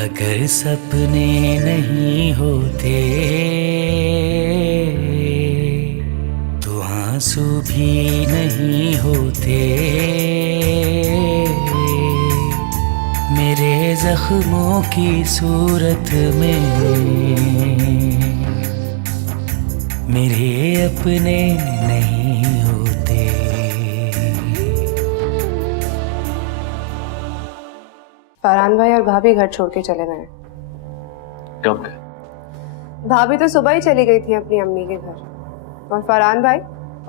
अगर सपने नहीं होते तो आंसू भी नहीं होते। मेरे जख्मों की सूरत में मेरे अपने नहीं होते। फरहान भाई और भाभी घर छोड़ के चले गए। कब गए? भाभी तो सुबह ही चली गई थी अपनी अम्मी के घर, और फरहान भाई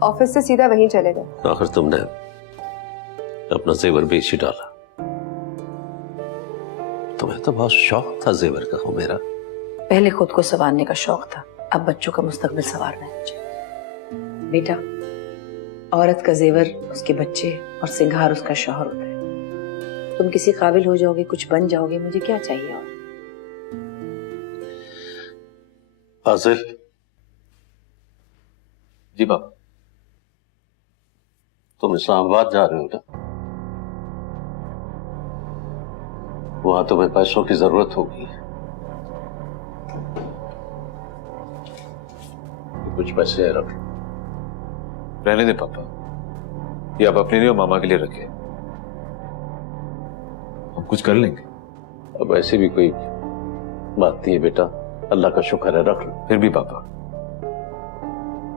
ऑफिस से सीधा वहीं चले गए। आखिर तुमने अपना जेवर बेच ही डाला। तुम्हें तो बहुत शौक था जेवर का। हो मेरा पहले खुद को संवारने का शौक था, अब बच्चों का मुस्तकबिल संवारना है मुझे। बेटा, औरत का जेवर उसके बच्चे और सिंगार उसका शौहर होता है। तुम किसी काबिल हो जाओगे, कुछ बन जाओगे, मुझे क्या चाहिए और? फाजिल। जी बाबा। तुम इस्लामाबाद जा रहे हो ना? वहां तुम्हें पैसों की जरूरत होगी। कुछ पैसे रख। रहने दे पापा, ये आप अपने लिए और मामा के लिए रखे, हम कुछ कर लेंगे। अब ऐसे भी कोई बात नहीं है बेटा, अल्लाह का शुक्र है, रख लो। फिर भी पापा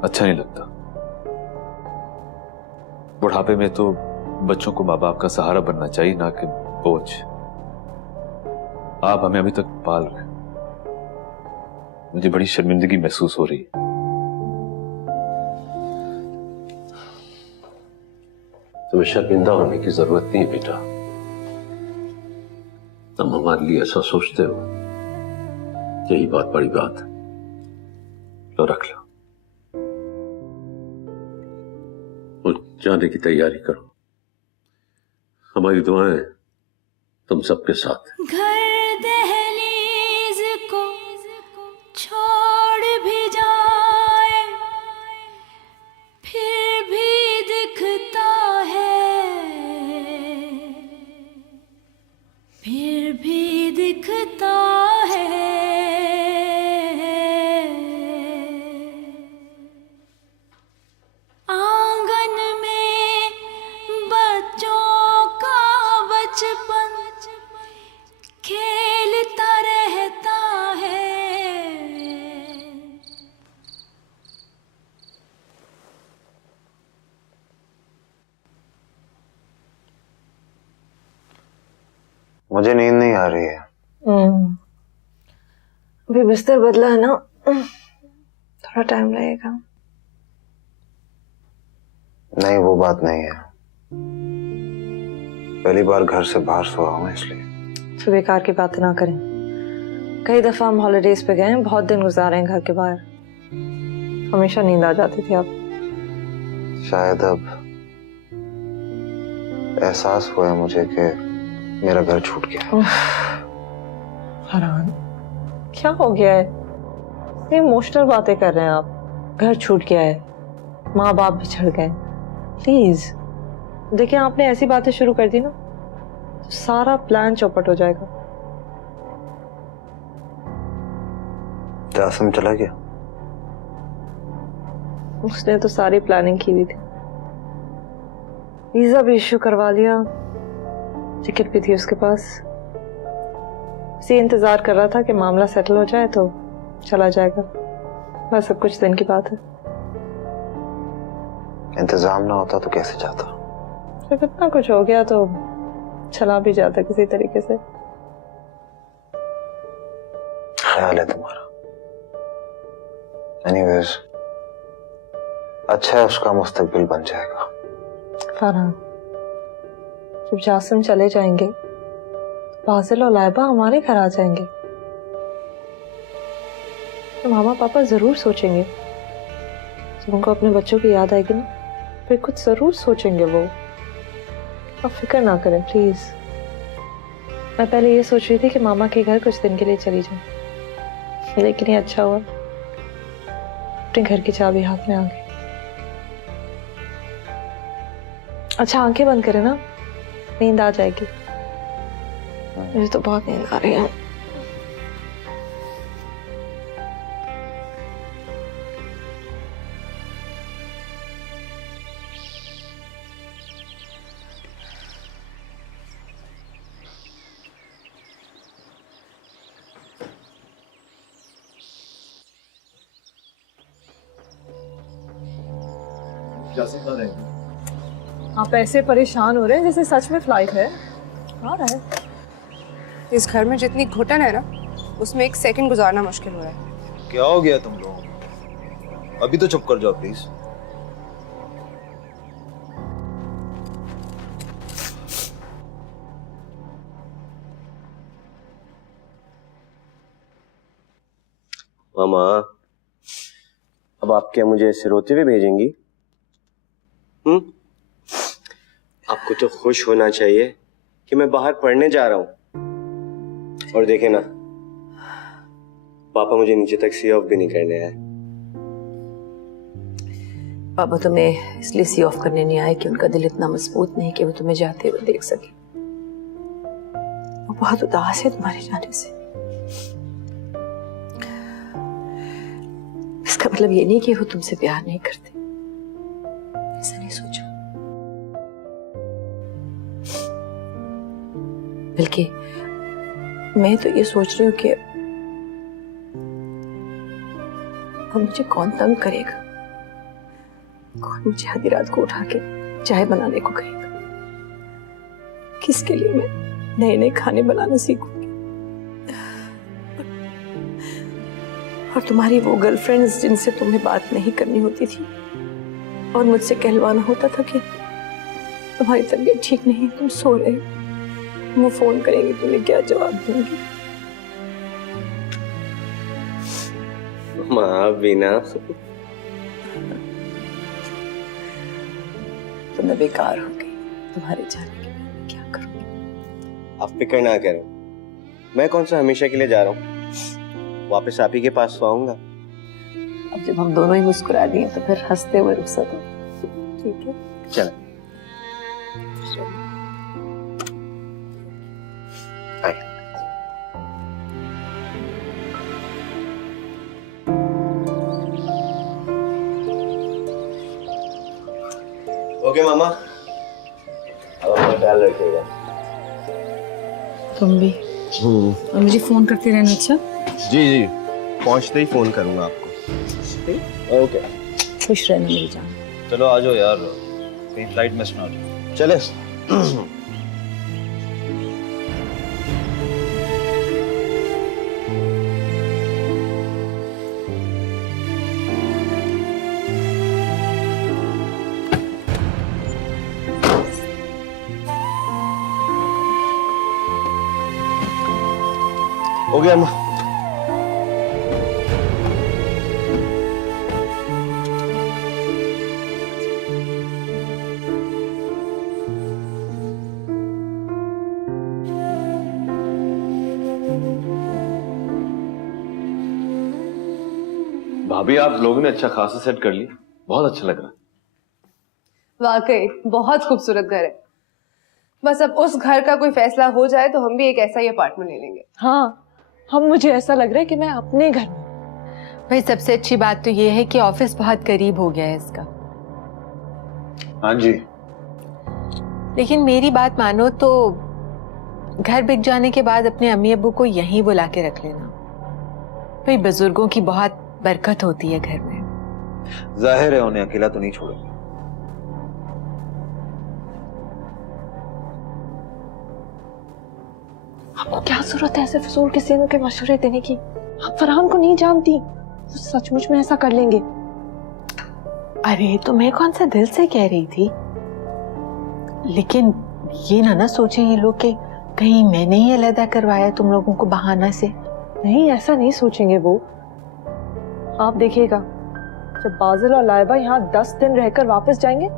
अच्छा नहीं लगता। बुढ़ापे में तो बच्चों को माँ बाप का सहारा बनना चाहिए, ना कि बोझ। आप हमें अभी तक पाल रहे, मुझे बड़ी शर्मिंदगी महसूस हो रही है। तुम्हें शर्मिंदा होने की जरूरत नहीं है बेटा। तुम हमारे लिए ऐसा सोचते हो, यही बहुत बड़ी बात है। लो रख लो और जाने की तैयारी करो। हमारी दुआएं तुम सबके साथ हैं। घर दहलीज को छोड़ भी जाए फिर भी दिखता है, फिर भी दिखता है। आंगन में बच्चों का बचपन खेलता रहता है। मुझे नींद नहीं आ रही है। अभी बिस्तर बदला है ना, थोड़ा टाइम लगेगा। नहीं, वो बात नहीं है। पहली बार घर से बाहर सोया हूं इसलिए। तो बेकार की बातें ना करें। कई दफा हम हॉलिडेज पे गए हैं, बहुत दिन गुजारे हैं घर के बाहर, हमेशा नींद आ जाती थी। अब शायद अब एहसास हुआ है मुझे कि मेरा घर छूट गया। फरहान, क्या हो गया है? ये इमोशनल बातें कर रहे हैं आप। घर छूट गया है, माँ बाप बिछड़ गए। प्लीज देखिए, आपने ऐसी बातें शुरू कर दी ना तो सारा प्लान चौपट हो जाएगा। जासिम चला गया? उसने तो सारी प्लानिंग की हुई थी, वीजा भी इश्यू करवा लिया, टिकट भी थी उसके पास। उसी इंतजार कर रहा था कि मामला सेटल हो जाए तो चला जाएगा। बस सब कुछ दिन की बात है। इंतजाम ना होता तो कैसे जाता? जब इतना कुछ हो गया तो चला भी जाता किसी तरीके से। ख्याल है तुम्हारा। एनीवेज, अच्छा है, उसका मुस्तकबिल बन जाएगा। फरहान, जब जासिम चले जाएंगे तो फाजिल और लाइबा हमारे घर आ जाएंगे। तो मामा पापा जरूर सोचेंगे, जब उनको अपने बच्चों की याद आएगी ना, फिर कुछ जरूर सोचेंगे वो। आप फिक्र ना करें प्लीज। मैं पहले ये सोच रही थी कि मामा के घर कुछ दिन के लिए चली जाऊं, लेकिन ये अच्छा हुआ अपने घर की चाबी हाथ में आ गई। अच्छा, आंखें बंद करें ना, नींद आ जाएगी। मुझे तो बहुत नींद आ रही है। आप ऐसे परेशान हो रहे हैं जैसे सच में फ्लाइट है। आ रहा है। इस घर में जितनी घुटन है ना, उसमें एक सेकंड गुजारना मुश्किल हो रहा है। क्या हो गया तुम लोगों को? अभी तो चुप कर जाओ प्लीज। मामा, अब आप क्या मुझे ऐसे रोते हुए भेजेंगी? आपको तो खुश होना चाहिए कि मैं बाहर पढ़ने जा रहा हूं। और देखे ना, पापा मुझे नीचे तक सी ऑफ भी नहीं करने आए। पापा तुम्हें इसलिए सी ऑफ करने नहीं आए कि उनका दिल इतना मजबूत नहीं कि वो तुम्हें जाते हुए देख सके। वो बहुत उदास है तुम्हारे जाने से। इसका मतलब ये नहीं कि वो तुमसे प्यार नहीं करते, ऐसा नहीं सोचो। बल्कि मैं तो ये सोच रही हूँ कि अब मुझे कौन तंग करेगा, कौन मुझे आधी रात को उठा के चाय बनाने को कहेगा, किसके लिए मैं नए नए खाने बनाना सीखूंगी। और तुम्हारी वो गर्लफ्रेंड्स जिनसे तुम्हें बात नहीं करनी होती थी और मुझसे कहलवाना होता था कि तुम्हारी तबीयत ठीक नहीं, तुम सो रहे हो, वो फोन करेंगे, तुम्हें क्या जवाब दूंगी? माँ बिना तो मैं बेकार हो गई तुम्हारे जाने के बाद। मैं क्या करूंगी? आप फिक्र ना करें, मैं कौन सा हमेशा के लिए जा रहा हूँ, वापस आप ही के पास तो आऊंगा। अब जब हम दोनों ही मुस्कुरा दिए तो फिर हंसते हुए रुखसत हो, ठीक है? चलें। ओके मामा, अब अपना ख्याल रखिएगा। तुम भी। और मुझे फोन करते रहना। अच्छा जी जी, पहुंचते ही फोन करूंगा आपको। ओके, खुश रहना मेरी जान। चलो आ जाओ यार, कहीं फ्लाइट मिस ना हो जाए। चले। हो गया अम्मा। भाभी, आप लोगों ने अच्छा खासा सेट कर ली, बहुत अच्छा लग रहा है। वाकई बहुत खूबसूरत घर है। बस अब उस घर का कोई फैसला हो जाए तो हम भी एक ऐसा ही अपार्टमेंट ले लेंगे। हाँ, हम मुझे ऐसा लग रहा है कि मैं अपने घर में। भाई सबसे अच्छी बात तो ये है कि ऑफिस बहुत करीब हो गया है इसका। हाँ जी। लेकिन मेरी बात मानो तो घर बिक जाने के बाद अपने अम्मी अब्बू को यहीं बुला के रख लेना। भाई बुजुर्गों की बहुत बरकत होती है घर में। जाहिर है उन्हें अकेला तो नहीं छोड़ेंगे। आपको क्या जरूरत है ऐसे फजूल किसी के मशवरे देने की? आप फरहान को नहीं जानती, वो सचमुच में ऐसा कर लेंगे। अरे तो मैं कौन सा दिल से कह रही थी, लेकिन ये ना सोचे ये लोग कि कहीं मैंने ही अलग करवाया तुम लोगों को बहाना से। नहीं, ऐसा नहीं सोचेंगे वो। आप देखिएगा, जब बाजिल और लाइबा यहाँ 10 दिन रहकर वापस जाएंगे,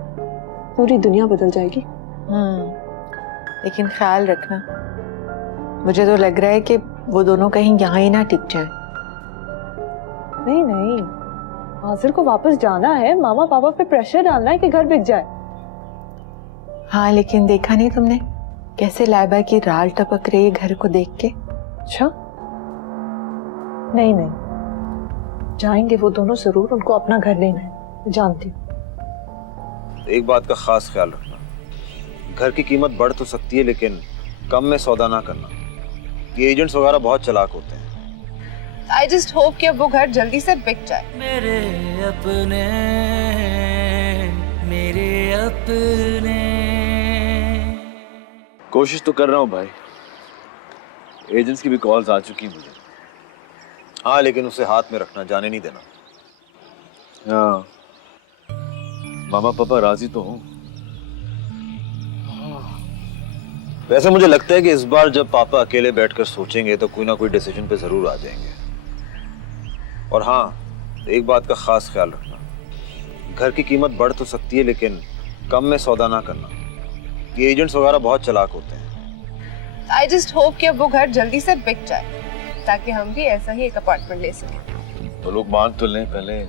पूरी दुनिया बदल जाएगी। लेकिन ख्याल रखना, मुझे तो लग रहा है कि वो दोनों कहीं यहाँ ही ना टिक जाए। नहीं नहीं, बाजिल को वापस जाना है, मामा पापा पे प्रेशर डालना है कि घर बिक जाए। हाँ, लेकिन देखा नहीं तुमने कैसे लाइबा की राल टपक रही है घर को देख के? अच्छा, नहीं नहीं, जाएंगे वो दोनों जरूर, उनको अपना घर लेना है, मैं जानती हूँ। एक बात का खास ख्याल रखना, घर की कीमत बढ़ तो सकती है लेकिन कम में सौदा ना करना। ये एजेंट्स वगैरह बहुत चालाक होते हैं। आई जस्ट होप कि अब वो घर जल्दी से बिक जाए। मेरे अपने मेरे अपने। कोशिश तो कर रहा हूँ भाई, एजेंट्स की भी कॉल्स आ चुकी मुझे। हाँ, लेकिन उसे हाथ में रखना, जाने नहीं देना। हाँ, मामा पापा राजी तो हूँ। वैसे मुझे लगता है कि इस बार जब पापा अकेले बैठकर सोचेंगे तो कोई ना कोई डिसीजन पे जरूर आ जाएंगे। और हाँ, एक बात का खास ख्याल रखना, घर की कीमत बढ़ तो सकती है लेकिन कम में सौदा ना करना। ये एजेंट्स वगैरह बहुत चालाक होते हैं। आई जस्ट होप कि अब वो घर जल्दी से बिक जाए ताकि हम भी ऐसा ही एक अपार्टमेंट ले सकें। तो लोग मान तो लें पहले।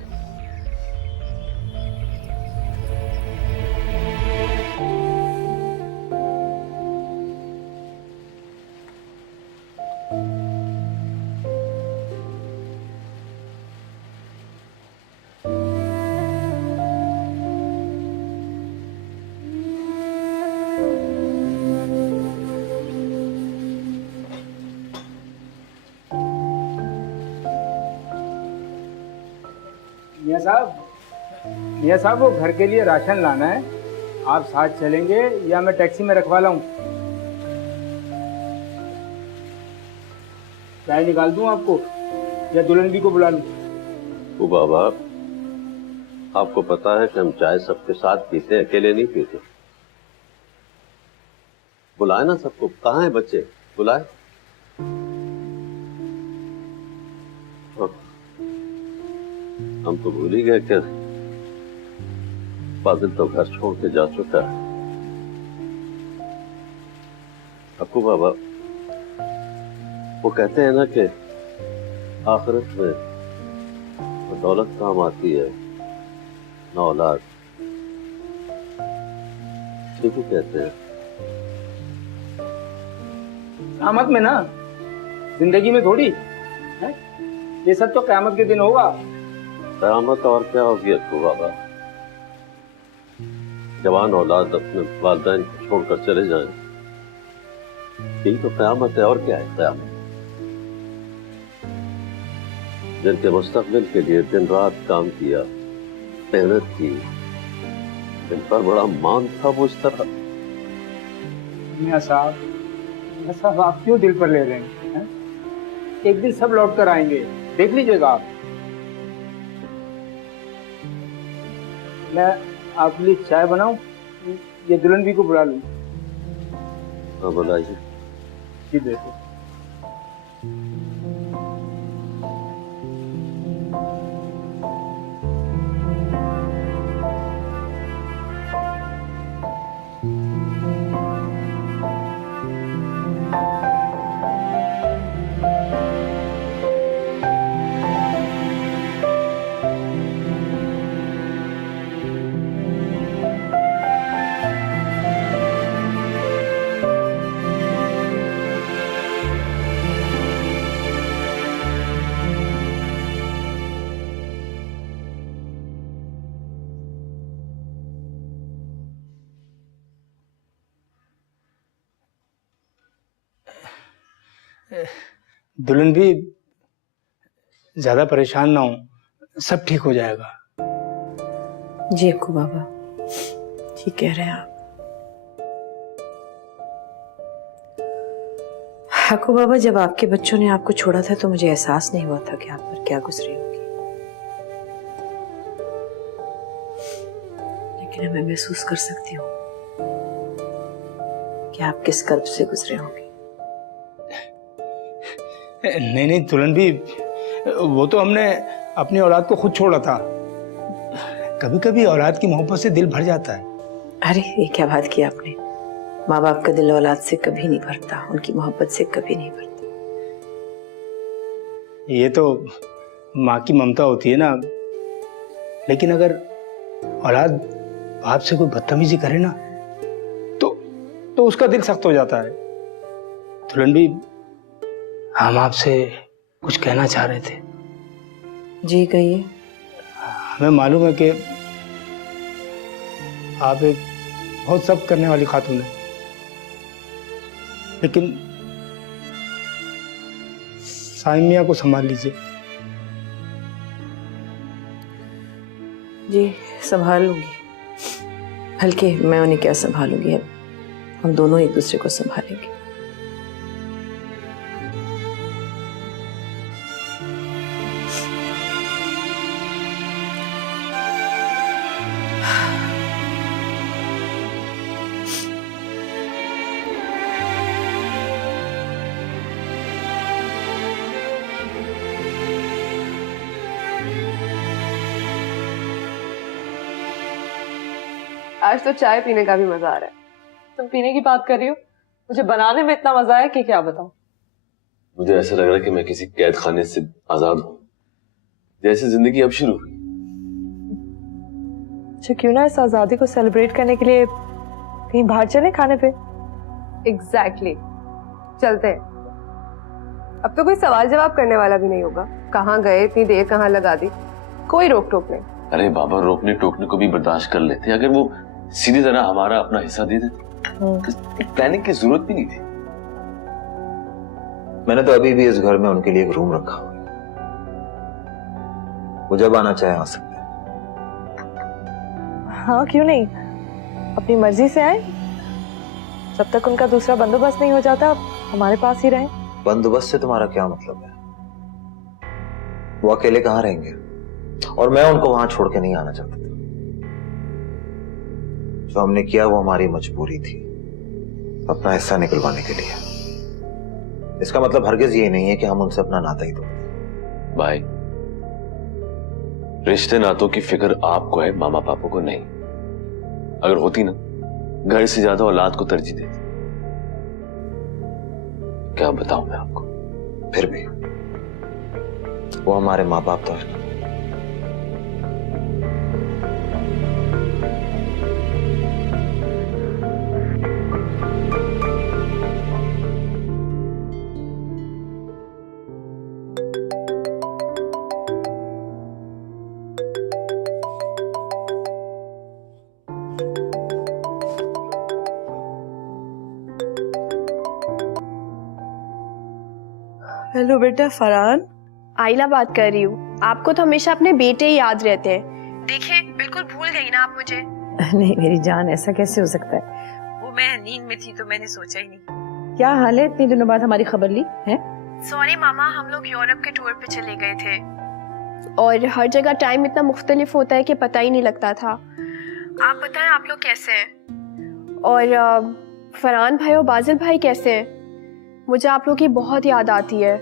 मियाँ साहब वो घर के लिए राशन लाना है, आप साथ चलेंगे या मैं टैक्सी में रखवा लाऊं? चाय निकाल दूं आपको या दुल्हन भी को बुला लूं? ओ बाबा, आपको पता है कि हम चाय सबके साथ पीते हैं, अकेले नहीं पीते। बुलाए ना सबको। कहाँ है बच्चे? बुलाए। हम तो भूल ही गए कि फाजिल तो घर छोड़ के जा चुका है। अक्कू बाबा, वो कहते हैं ना कि आखिरत में वो दौलत काम आती है ना औलाद। ठीक ही कहते हैं। क़यामत में ना, जिंदगी में थोड़ी है? ये सब तो क़यामत के दिन होगा। क़यामत और क्या होगी अक्कू बाबा? जवान औलाद अपने वालिदैन को छोड़कर चले जाएं, यही तो क़यामत है। और क्या है क़यामत? जिनके मुस्तक़बिल के लिए दिन रात काम किया, मेहनत की, जिन पर बड़ा मान था, वो इस तरह। मियाँ साहब आप क्यों दिल पर ले रहे हैं? एक दिन सब लौट कर आएंगे, देख लीजिएगा आप। मैं आपके लिए चाय बनाऊं या दुल्हन भी को बुला लूं? हाँ, बुलाइए। जी देखो। दुल्हन भी ज्यादा परेशान ना हो, सब ठीक हो जाएगा। जी अक्कू बाबा, ठीक कह रहे हैं आप। अक्कू बाबा, जब आपके बच्चों ने आपको छोड़ा था तो मुझे एहसास नहीं हुआ था कि आप पर क्या गुजरी होगी, लेकिन अब मैं महसूस कर सकती हूँ कि आप किस कर्ब से गुजरे होंगे। नहीं दुल्हन भी, वो तो हमने अपनी औलाद को खुद छोड़ा था। कभी कभी औलाद की मोहब्बत से दिल भर जाता है। अरे ये क्या बात की आपने? माँ बाप का दिल औलाद से कभी नहीं भरता, उनकी मोहब्बत से कभी नहीं भरता। ये तो माँ की ममता होती है ना, लेकिन अगर औलाद बाप से कोई बदतमीजी करे ना तो उसका दिल सख्त हो जाता है। दुल्हन भी, हम आपसे कुछ कहना चाह रहे थे। जी कहिए। हमें मालूम है कि आप एक बहुत सब्र करने वाली खातून है, लेकिन साइमिया को संभाल लीजिए। जी संभाल लूंगी, बल्कि मैं उन्हें क्या संभालूंगी, अब हम दोनों एक दूसरे को संभालेंगे। आज तो चाय पीने का भी मजा आ रहा है। तुम पीने की बात कर रही हो, मुझे बनाने में इतना मजा है कि क्या बताऊं। मुझे ऐसा लग रहा है कि मैं किसी कैद खाने से आजाद हूँ, जैसे जिंदगी अब शुरू हुई। अच्छा, क्यों ना इस आजादी को सेलिब्रेट करने के लिए कहीं बाहर चले खाने पे? एग्जैक्टली चलते हैं। अब तो कोई सवाल जवाब करने वाला भी नहीं होगा। कहाँ गए, इतनी देर कहाँ लगा दी, कोई रोक टोक नहीं। अरे बाबा, रोकने टोकने को भी बर्दाश्त कर लेते अगर वो सीधी तरह हमारा अपना हिस्सा दे देते। प्लानिंग की जरूरत भी नहीं थी। मैंने तो अभी भी इस घर में उनके लिए एक रूम रखा हुआ है, वो जब आना चाहे आ सकते हैं। हाँ क्यों नहीं, अपनी मर्जी से आए। जब तक उनका दूसरा बंदोबस्त नहीं हो जाता हमारे पास ही रहे। बंदोबस्त से तुम्हारा क्या मतलब है? वो अकेले कहाँ रहेंगे, और मैं उनको वहां छोड़ के नहीं आना चाहता था। जो हमने किया वो हमारी मजबूरी थी, अपना हिस्सा निकलवाने के लिए। इसका मतलब हरगिज ये नहीं है कि हम उनसे अपना नाता ही तोड़ दें। भाई, रिश्ते नातों की फिक्र आपको है, मामा पापा को नहीं। अगर होती ना, घर से ज्यादा औलाद को तरजीह देती। क्या बताऊं मैं आपको। फिर भी वो हमारे माँ बाप तो है। हेलो बेटा फरहान। आइला बात कर रही हूँ। आपको तो हमेशा अपने बेटे ही याद रहते हैं। देखिए, बिल्कुल भूल गई ना आप मुझे। नहीं मेरी जान, ऐसा कैसे हो सकता है? वो मैं नींद में थी तो मैंने सोचा ही नहीं। क्या हाल है, इतने दिनों बाद हमारी खबर ली है? सॉरी मामा, हम लोग यूरोप के टूर पे चले गए थे और हर जगह टाइम इतना मुख्तलिफ होता है कि पता ही नहीं लगता था। आप बताएं, आप लोग कैसे हैं? और फरहान भाई और बाजिल भाई कैसे हैं? मुझे आप लोग की बहुत याद आती है,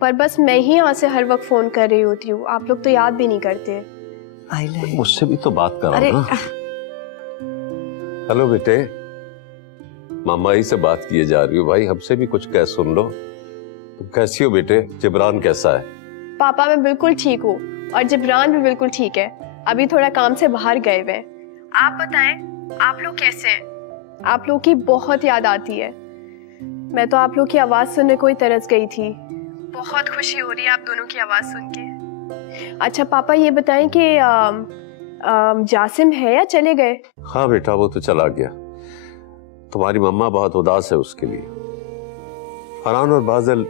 पर बस मैं ही यहाँ से हर वक्त फोन कर रही होती हूँ। आप लोग तो याद भी नहीं करते। मुझसे भी तो बात करो अरे ना। हेलो बेटे, मामा ही से बात किए जा रही हो। भाई हमसे भी कुछ कह सुन लो। तुम कैसी हो बेटे? जिब्रान कैसा है? पापा मैं बिल्कुल ठीक हूँ और जिब्रान भी बिल्कुल ठीक है। अभी थोड़ा काम से बाहर गए हुए। आप बताएं, आप लोग कैसे हैं? आप लोग की बहुत याद आती है। मैं तो आप लोग की आवाज सुनने को ही तरस गई थी। बहुत खुशी हो रही है आप दोनों की आवाज सुन के। अच्छा पापा, ये बताएं कि जासिम है या चले गए? हाँ बेटा, वो तो चला गया। तुम्हारी मम्मा बहुत उदास है उसके लिए। फरहान और बादल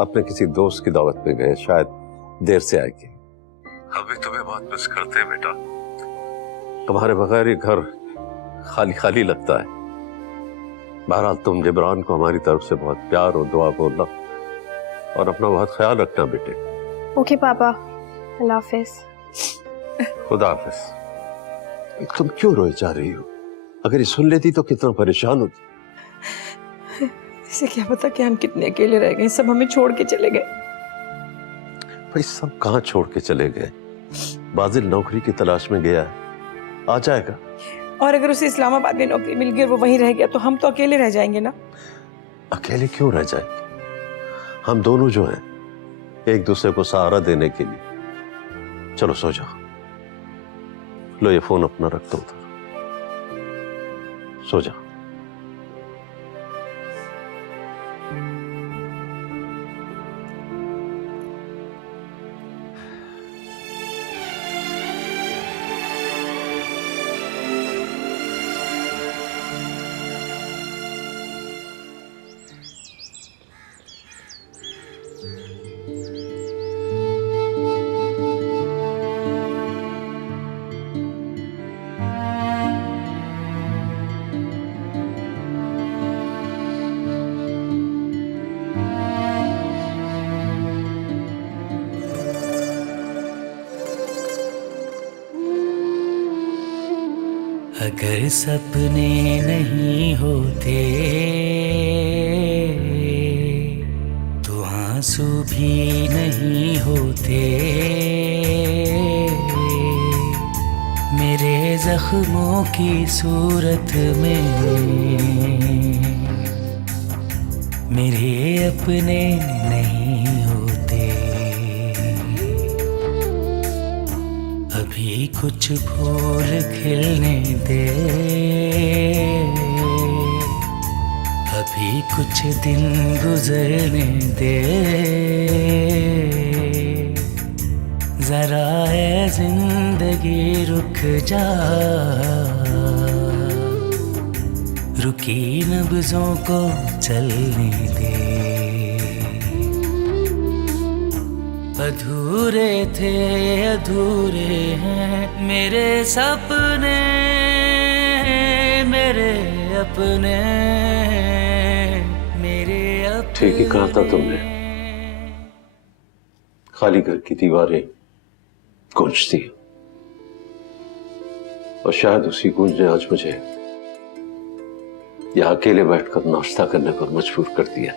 अपने किसी दोस्त की दावत पे गए, शायद देर से आएंगे। अभी तुम्हें बहुत मिस करते हैं बेटा। तुम्हारे बगैर ये घर खाली खाली लगता है। बहरहाल तुम जिब्रान को हमारी तरफ से बहुत प्यार और दुआ बोलना और अपना बहुत ख्याल रखना बेटे। ओके पापा, अल्लाह हाफिज। खुदा हाफिज। तुम क्यों रोए जा रही हो? अगर ये सुन लेती तो कितना परेशान होती। इसे क्या पता कि हम कितने अकेले रह गए, सब हमें छोड़ के चले गए। भाई सब कहाँ छोड़ के चले गए? बाजिल नौकरी की तलाश में गया है, आ जाएगा। और अगर उसे इस्लामाबाद में नौकरी मिल गई और वो वहीं रह गया तो हम तो अकेले रह जाएंगे ना। अकेले क्यों रह जाएंगे? हम दोनों जो हैं एक दूसरे को सहारा देने के लिए। चलो सो जाओ। लो ये फोन अपना रख दो उधर, सो जाओ। अगर सपने नहीं होते तो आंसू भी नहीं होते, मेरे जख्मों की सूरत में मेरे अपने नहीं होते। अभी कुछ फूल खिलने दे, अभी कुछ दिन गुजरने दे, जरा है जिंदगी रुक जा, रुकी नब्जों को चलने दे। अधूरे थे अधूरे हैं मेरे सपने, मेरे अपने, मेरे अपने। ठीक ही कहा था तुमने, खाली घर की दीवारें गूंजती, और शायद उसी गूंज ने आज मुझे यहां अकेले बैठकर नाश्ता करने पर मजबूर कर दिया।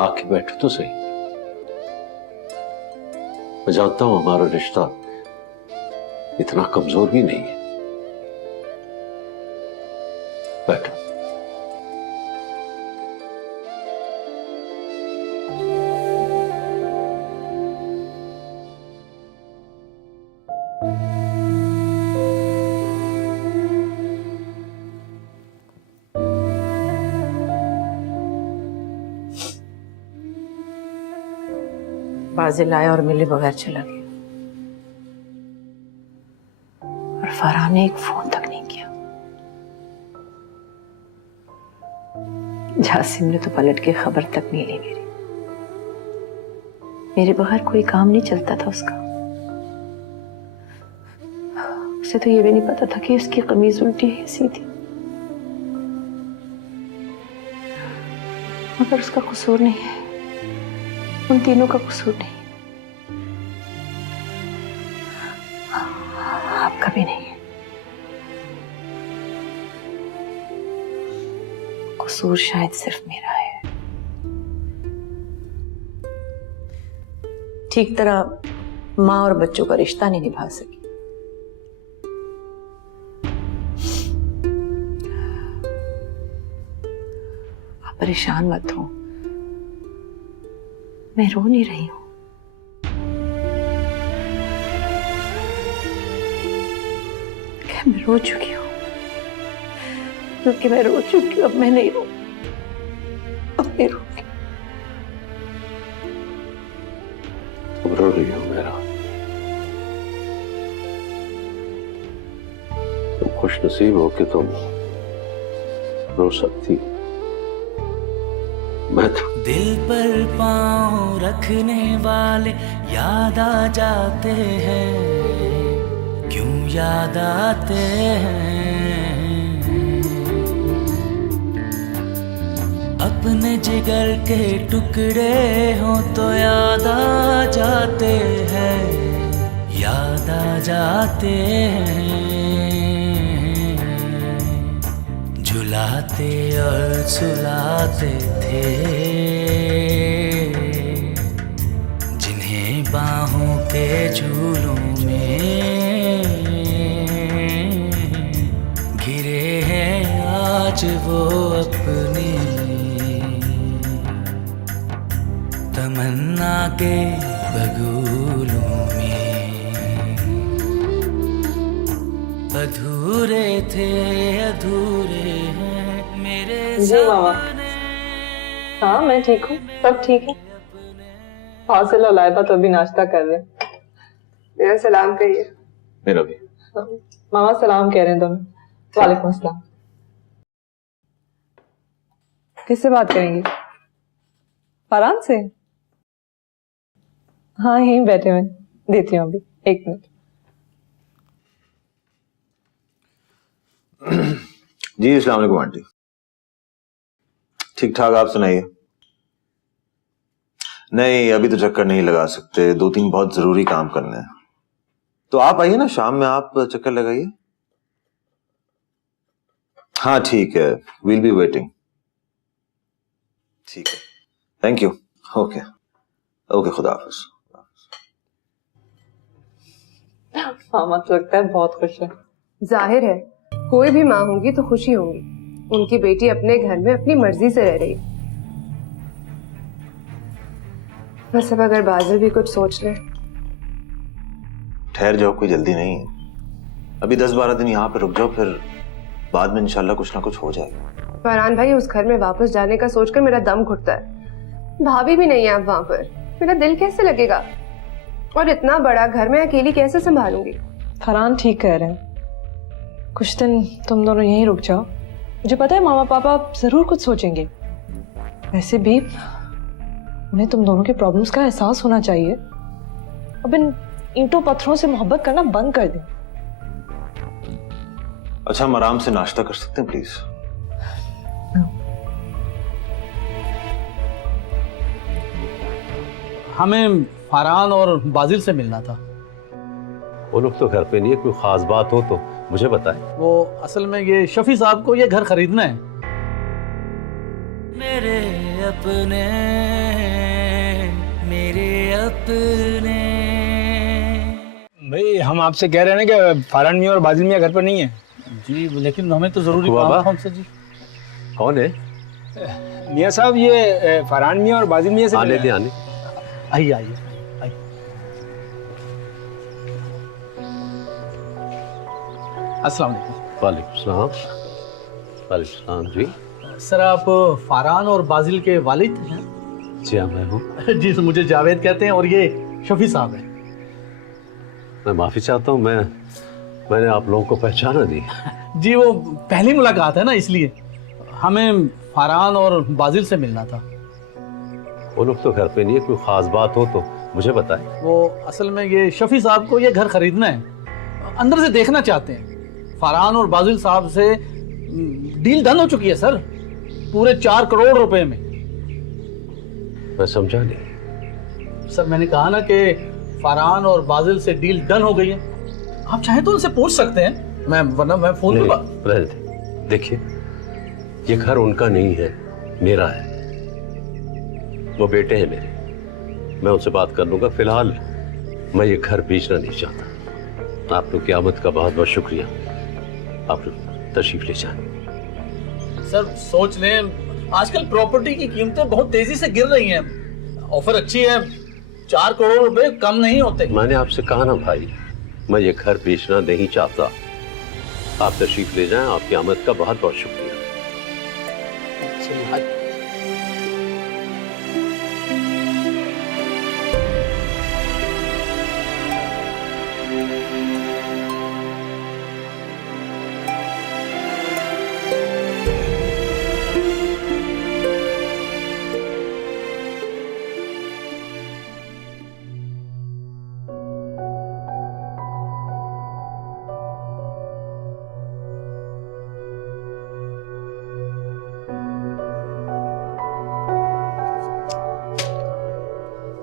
आके बैठो तो सही। मैं जानता हूं हमारा रिश्ता इतना कमजोर भी नहीं है। बैठो। बाजिल आया और मिले बगैर चला गया, और फरहान ने एक फोन तक नहीं किया। जासिम ने तो पलट के खबर तक नहीं ली मेरी। मेरे बगैर कोई काम नहीं चलता था उसका। उसे तो ये भी नहीं पता था कि उसकी कमीज उल्टी है सीधी। मगर उसका कसूर नहीं है, उन तीनों का कसूर नहीं, आपका भी नहीं है। कसूर शायद सिर्फ मेरा है। ठीक तरह माँ और बच्चों का रिश्ता नहीं निभा सकी। आप परेशान मत हो, मैं रो नहीं रही हूं। मैं रो चुकी हूं, क्योंकि मैं रो चुकी हूं। अब मैं नहीं रो, अब नहीं रोऊंगी। तुम रो रही हो मेरा, तुम खुश नसीब हो कि तुम रो सकती। मैं तो दिल पर पाँव रखने वाले याद आ जाते हैं, क्यों याद आते हैं। अपने जिगर के टुकड़े हो तो याद आ जाते हैं, याद आ जाते हैं। झुलाते और सुलाते थे जिन्हें बाहों के झूलों में, घिरे हैं आज वो अपनी तमन्ना के बगुलों में। अधूरे थे अधूरे हैं मेरे जी मामा। हाँ मैं ठीक हूँ, सब ठीक है। फासिल और लाइबा तो अभी नाश्ता कर रहे हैं। मेरा सलाम कहिए। मेरा भी। मामा सलाम कह रहे हैं दोनों। वालेकुम अस्सलाम। किससे बात करेंगी? फरहान से? हाँ यहीं बैठे हुए, देती हूँ अभी, एक मिनट। जी अस्सलाम वालेकुम आंटी। ठीक ठाक, आप सुनाइए। नहीं, अभी तो चक्कर नहीं लगा सकते, 2-3 बहुत जरूरी काम करने हैं। तो आप आइए ना, शाम में आप चक्कर लगाइए। हाँ ठीक है, विल बी वेटिंग। ठीक है, थैंक यू। ओके ओके, खुदा हाफिज। मामा तो लगता है बहुत खुश है। जाहिर है, कोई भी माँ होगी तो खुशी होंगी। उनकी बेटी अपने घर में अपनी मर्जी से रह रही है। बस अब अगर बाजिल भी कुछ सोच ले। ठहर जाओ, कोई जल्दी नहीं है। अभी 10-12 दिन यहाँ पे रुक जाओ, फिर बाद में इंशाल्लाह कुछ ना कुछ हो जाएगा। फरहान भाई, उस घर में वापस जाने का सोचकर मेरा दम घुटता है। भाभी भी नहीं है अब वहां पर, मेरा दिल कैसे लगेगा? और इतना बड़ा घर मैं अकेली कैसे संभालूंगी? फरहान ठीक कह रहे हैं, कुछ दिन तुम दोनों यहीं रुक जाओ। मुझे पता है मामा पापा जरूर कुछ सोचेंगे। वैसे भी उन्हें तुम दोनों के प्रॉब्लम्स का एहसास होना चाहिए। अब इन ईंटों पत्थरों से मोहब्बत करना बंद कर दें। अच्छा, हम आराम से नाश्ता कर सकते हैं प्लीज? हमें फरहान और बाजिल से मिलना था। वो लोग तो घर पे नहीं है, कोई खास बात हो तो मुझे बताएं। वो असल में ये शफी साहब को ये घर खरीदना है। मेरे अपने, मेरे अपने। भाई हम आपसे कह रहे हैं ना कि फरहान मियां और बाजिल मियां घर पर नहीं है। जी, लेकिन हमें तो जरूरी काम है हमसे। जी कौन है? मियां साहब, ये फरहान मियां और बाजिल मियां से आने दे, आने। आइए आइए आइए। अस्सलाम वालेकुम। वालेकुम सलाम। वालेकुम सलाम जी। सर, आप फरहान और बाजिल के वालिद हैं? जी हाँ, मैं हूँ। जी, मुझे जावेद कहते हैं और ये शफी साहब हैं। मैं माफी चाहता हूँ, मैंने आप लोगों को पहचाना नहीं। जी, वो पहली मुलाकात है ना, इसलिए हमें फरहान और बाजिल से मिलना था। वो लोग तो घर पे नहीं है, कोई खास बात हो तो मुझे बताएं। वो असल में ये शफी साहब को ये घर खरीदना है, अंदर से देखना चाहते हैं। फरहान और बाजिल साहब से डील डन हो चुकी है सर, पूरे 4 करोड़ रुपए में। मैं समझा नहीं। सर, मैंने कहा ना कि फरहान और बाजिल से डील डन हो गई है। आप चाहें तो उनसे पूछ सकते हैं, वरना मैं फोन पे। देखिए, ये घर उनका नहीं है, मेरा है। वो बेटे हैं मेरे, मैं उनसे बात कर लूंगा। फिलहाल मैं ये घर बेचना नहीं चाहता। आप लोग की आमद का बहुत बहुत शुक्रिया। आप लोग तशरीफ ले जाएं। सर, सोच लें, आजकल प्रॉपर्टी की कीमतें बहुत तेजी से गिर रही हैं। ऑफर अच्छी है, 4 करोड़ रुपए कम नहीं होते। मैंने आपसे कहा ना भाई, मैं ये घर बेचना नहीं चाहता। आप तशरीफ ले जाएं। आपकी आमद का बहुत बहुत शुक्रिया।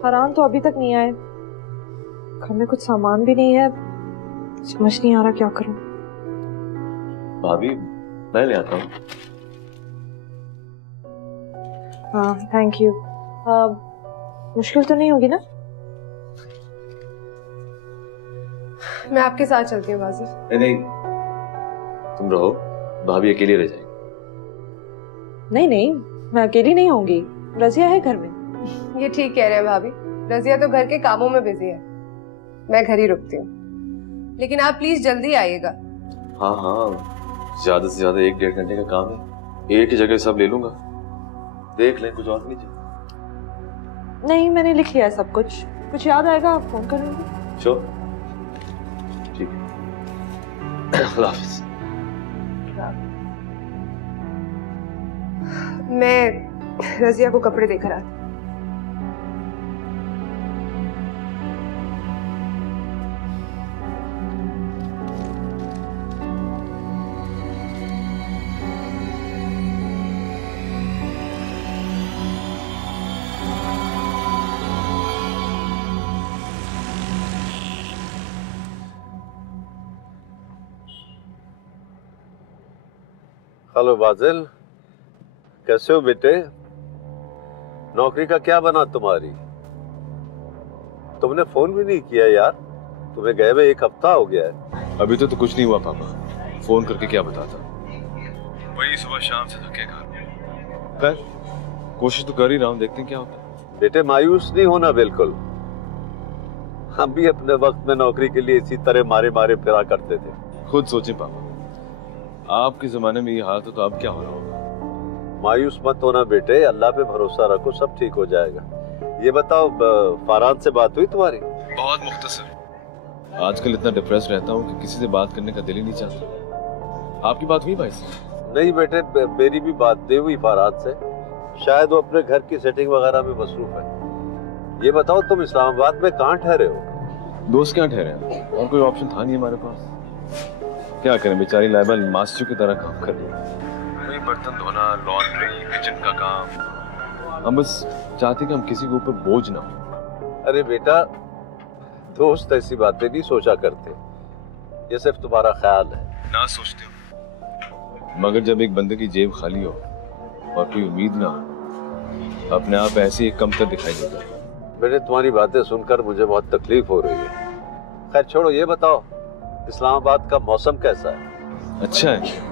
फरहान तो अभी तक नहीं आए, घर में कुछ सामान भी नहीं है। समझ नहीं आ रहा क्या करूं। भाभी, मैं ले आता हूँ। हाँ, थैंक यू। मुश्किल तो नहीं होगी ना? मैं आपके साथ चलती हूँ बाजिल। नहीं, तुम रहो, भाभी अकेली रह जाएगी। नहीं नहीं, मैं अकेली नहीं होंगी, रजिया है घर में। ये ठीक कह रहे हैं भाभी, रजिया तो घर के कामों में बिजी है। मैं घर ही रुकती हूँ, लेकिन आप प्लीज जल्दी आइएगा। हाँ हाँ, ज्यादा से ज्यादा 1-1.5 घंटे का काम है, एक ही जगह सब ले लूंगा। देख लें, कुछ और लीजिए। नहीं, मैंने लिख लिया है सब कुछ याद आएगा आप फोन कर लेंगे। श्योर, ठीक है। खुदा हाफिज। मैं रजिया को कपड़े देकर आती। हेलो बाजिल, कैसे हो बेटे? नौकरी का क्या बना तुम्हारी? तुमने फोन भी नहीं किया यार, तुम्हें गए हुए 1 हफ्ता हो गया है। अभी तो कुछ नहीं हुआ पापा, फोन करके क्या बताता। वही सुबह शाम से धक्के खा। खैर कोशिश तो कर ही रहा हूँ, देखते हैं क्या होता है। बेटे मायूस नहीं होना बिल्कुल। हम भी अपने वक्त में नौकरी के लिए इसी तरह मारे मारे फिरा करते थे। खुद सोचे पापा, आपके जमाने में ये हाल तो अब क्या हो रहा होगा। मायूस मत होना बेटे, अल्लाह पे भरोसा रखो, सब ठीक हो जाएगा। ये बताओ, फरहान से बात हुई तुम्हारी? बहुत मुख्तसर। आजकल इतना डिप्रेस रहता हूँ कि किसी से बात करने का दिल ही नहीं चाहता। आपकी बात हुई भाई से? नहीं बेटे, मेरी भी बात नहीं हुई फरहान से। शायद वो अपने घर की सेटिंग वगैरह में मसरूफ है। ये बताओ, तुम इस्लामाबाद में कहाँ ठहरे हो? दोस्त क्या ठहरे हैं, और कोई ऑप्शन था नहीं हमारे पास। क्या करें, बेचारी लाइबा मास्टर की तरह काम कर रही है। वही बर्तन धोना, लॉन्ड्री, किचन का काम। हम बस चाहते कि हम किसी के ऊपर बोझ ना हो। अरे बेटा, दोस्त ऐसी बातें नहीं सोचा करते, ये सिर्फ तुम्हारा ख्याल है। ना सोचते हो, मगर जब एक बंदे की जेब खाली हो और कोई उम्मीद ना हो, अपने आप ऐसे ही कमतर दिखाई देता है। बेटे तुम्हारी बातें सुनकर मुझे बहुत तकलीफ हो रही है। खैर छोड़ो, ये बताओ इस्लामाबाद का मौसम कैसा है? अच्छा है।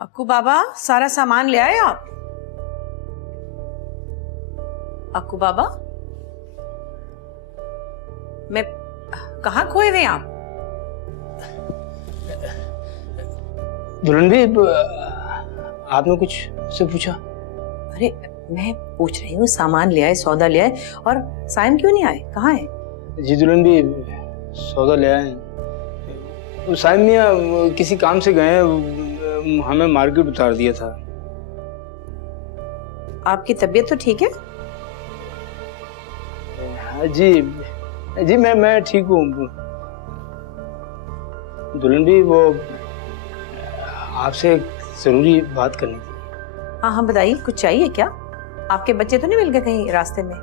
अक्कू बाबा, सारा सामान ले आए आप? अक्कू बाबा, मैं कहाँ खोए हुए आप? दुल्हन भी, आपने कुछ से पूछा? अरे मैं पूछ रही हूँ, सामान ले आए, सौदा ले आए, और साइम क्यों नहीं आए? कहाँ है? जी दुल्हन भी, सौदा ले आए। साइम मियाँ किसी काम से गए, हमें मार्केट उतार दिया था। आपकी तबीयत तो ठीक है? जी जी, मैं ठीक हूँ। दुल्हन भी, वो आपसे एक जरूरी बात करनी थी। हाँ हाँ बताइए, कुछ चाहिए क्या? आपके बच्चे तो नहीं मिल गए कहीं रास्ते में?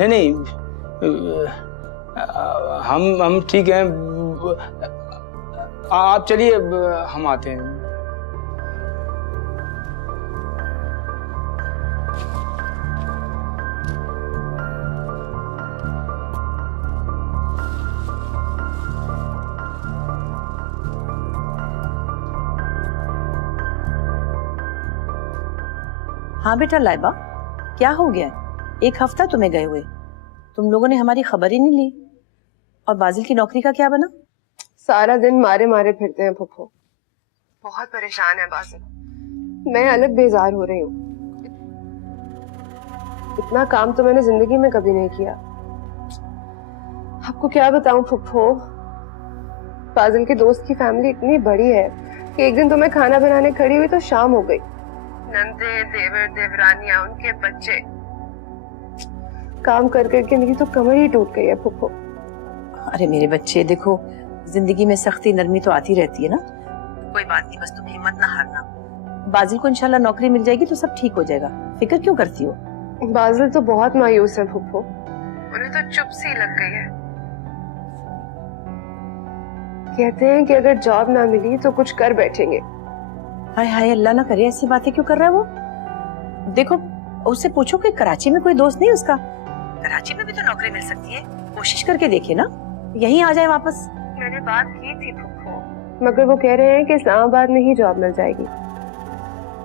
नहीं, हम ठीक हैं। आप चलिए, हम आते हैं। हाँ बेटा लाइबा, क्या हो गया? 1 हफ्ता तुम्हें गए हुए, तुम लोगों ने हमारी खबर ही नहीं ली। और बाजिल की नौकरी का क्या बना? सारा दिन मारे मारे फिरते हैं फुफ्फो। बहुत परेशान है बाजिल, मैं अलग बेजार हो रही हूँ। इतना काम तो मैंने जिंदगी में कभी नहीं किया। आपको क्या बताऊं फुफ्फो, बाजिल के दोस्त की फैमिली इतनी बड़ी है कि एक दिन तो मैं खाना बनाने खड़ी हुई तो शाम हो गई। नंदे, देवर, देवरानियां, उनके बच्चे, काम कर करके मेरी तो कमर ही टूट गई है फुफ्फो। अरे मेरे बच्चे, देखो जिंदगी में सख्ती नरमी तो आती रहती है ना। कोई बात नहीं, बस तुम हिम्मत ना हारना। बाजिल को इंशाल्लाह नौकरी मिल जाएगी तो सब ठीक हो जाएगा, फिक्र क्यों करती हो? बाजिल तो बहुत मायूस है फुफ्फो, उन्हें तो चुप सी लग गई है। कहते हैं कि अगर जॉब ना मिली तो कुछ कर बैठेंगे। हाय हाय, अल्लाह ना करे, ऐसी बातें क्यों कर रहा है वो? देखो उससे पूछो कि कराची में कोई दोस्त नहीं उसका। कराची में भी तो नौकरी मिल सकती है, कोशिश करके देखिए ना, यहीं आ जाए वापस। मैंने बात की थी फुफ्फो, मगर वो कह रहे हैं कि इस्लामाबाद में ही जॉब मिल जाएगी।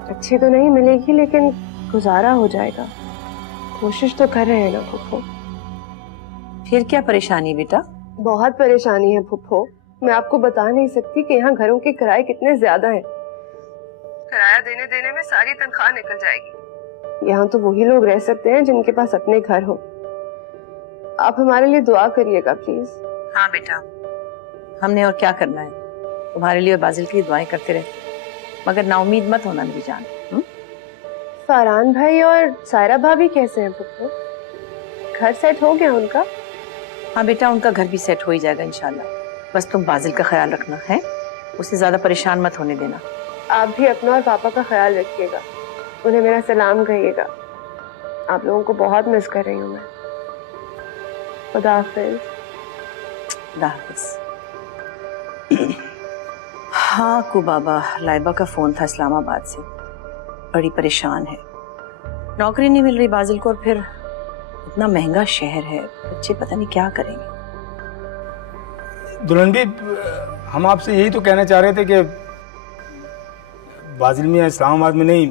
अच्छी तो नहीं मिलेगी लेकिन गुजारा हो जाएगा। कोशिश तो कर रहे हैं ना फुफ्फो। फिर क्या परेशानी बेटा? बहुत परेशानी है फुफ्फो, मैं आपको बता नहीं सकती कि यहाँ घरों के किराए कितने ज्यादा हैं। किराया देने देने में सारी तनख्वाह निकल जाएगी। यहाँ तो वही लोग रह सकते हैं जिनके पास अपने घर हो। आप हमारे लिए दुआ करिएगा प्लीज। हाँ बेटा, हमने और क्या करना है, तुम्हारे लिए और बाजिल की दुआएं करते रहे, मगर नाउमीद मत होना मेरी जान। फरहान भाई और सायरा भाभी कैसे हैं फुफ्फो? घर सेट हो गया उनका? हाँ बेटा, उनका घर भी सेट हो ही जाएगा इंशाल्लाह। बस तुम बाजिल का ख्याल रखना है, उसे ज्यादा परेशान मत होने देना। आप भी अपना और पापा का ख्याल रखिएगा, उन्हें मेरा सलाम कहिएगा। आप लोगों को बहुत मिस कर रही हूँ मैं। खुदा हाफिज। खुदा हाफिज। हाँ को बाबा, लाइबा का फोन था इस्लामाबाद से, बड़ी परेशान है, नौकरी नहीं मिल रही बाजिल को, और फिर इतना महंगा शहर है, बच्चे पता नहीं क्या करेंगे। दुल्हन भी, हम आपसे यही तो कहना चाह रहे थे कि बाजिल में इस्लामाबाद में नहीं,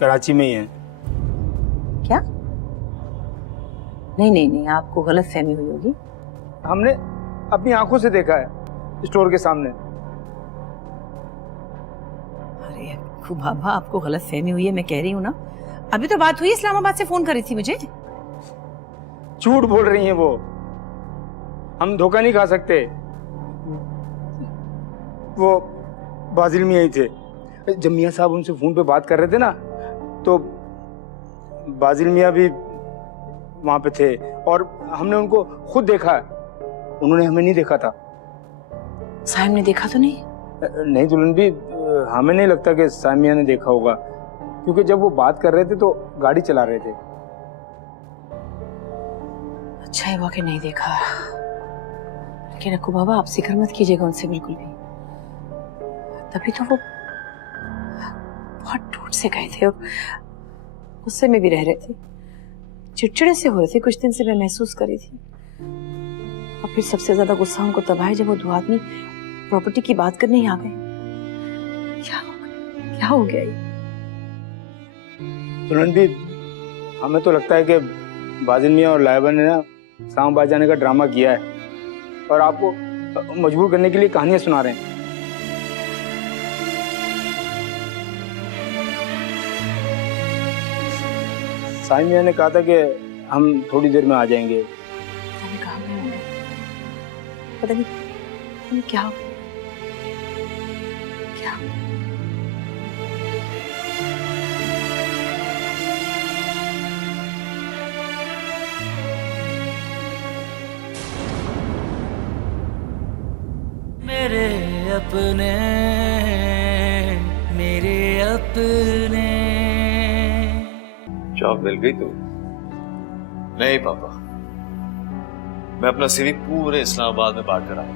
कराची में ही है। क्या? नहीं नहीं नहीं, आपको गलत फहमी हुई होगी। हमने अपनी आंखों से देखा है स्टोर के सामने। अरे बाबा, आपको गलत फहमी हुई है, मैं कह रही हूँ ना, अभी तो बात हुई, इस्लामाबाद से फोन करी थी मुझे। झूठ बोल रही हैं वो, हम धोखा नहीं खा सकते। वो बाजिल में ही थे। जब मियाँ साहब उनसे फोन पे बात कर रहे थे ना, तो बाजिल मियाँ भी वहां पे थे और हमने उनको खुद देखा है, उन्होंने हमें नहीं देखा था। साहिब ने देखा तो नहीं? नहीं दुल्हन भी, हमें नहीं लगता कि साहिब मियाँ ने देखा होगा, क्योंकि जब वो बात कर रहे थे तो गाड़ी चला रहे थे। अच्छा हुआ कि नहीं देखा, लेकिन अक्कू बाबा आप फिक्र मत कीजिएगा उनसे बिल्कुल भी। तभी तो वो बहुत टूट से गए थे और गुस्से में भी रह रहे थे, चिड़चिड़े से हो रहे थे, कुछ दिन से मैं महसूस कर रही थी। और फिर सबसे ज्यादा गुस्सा उनको तब आया जब वो दो आदमी प्रॉपर्टी की बात करने ही आ गए। क्या हो गया ये? दुल्हन भी, हमें तो लगता है कि बाजिल मियाँ और लाइबा ने ना इस्लामाबाद जाने का ड्रामा किया है और आपको मजबूर करने के लिए कहानियां सुना रहे हैं। साहिब मियाँ ने कहा था कि हम थोड़ी देर में आ जाएंगे। पता नहीं क्या क्या मेरे अपने, मेरे अपने। जॉब मिल गई तो? नहीं पापा, मैं अपना सीवी पूरे इस्लामाबाद में बांट कर आया।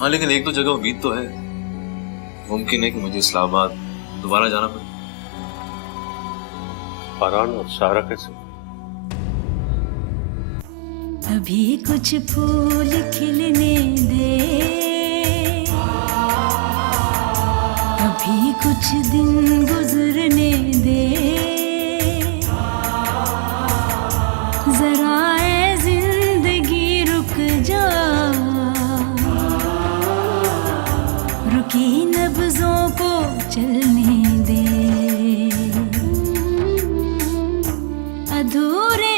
हाँ लेकिन एक तो जगह उम्मीद तो है, मुमकिन है कि मुझे इस्लामाबाद दोबारा जाना पड़े। फरहान और सारा कैसे? अभी कुछ फूल खिलने दे, अभी कुछ दिन गुजरने दे, जरा ए जिंदगी रुक जा, रुकी नब्जों को चलने दे, अधूरे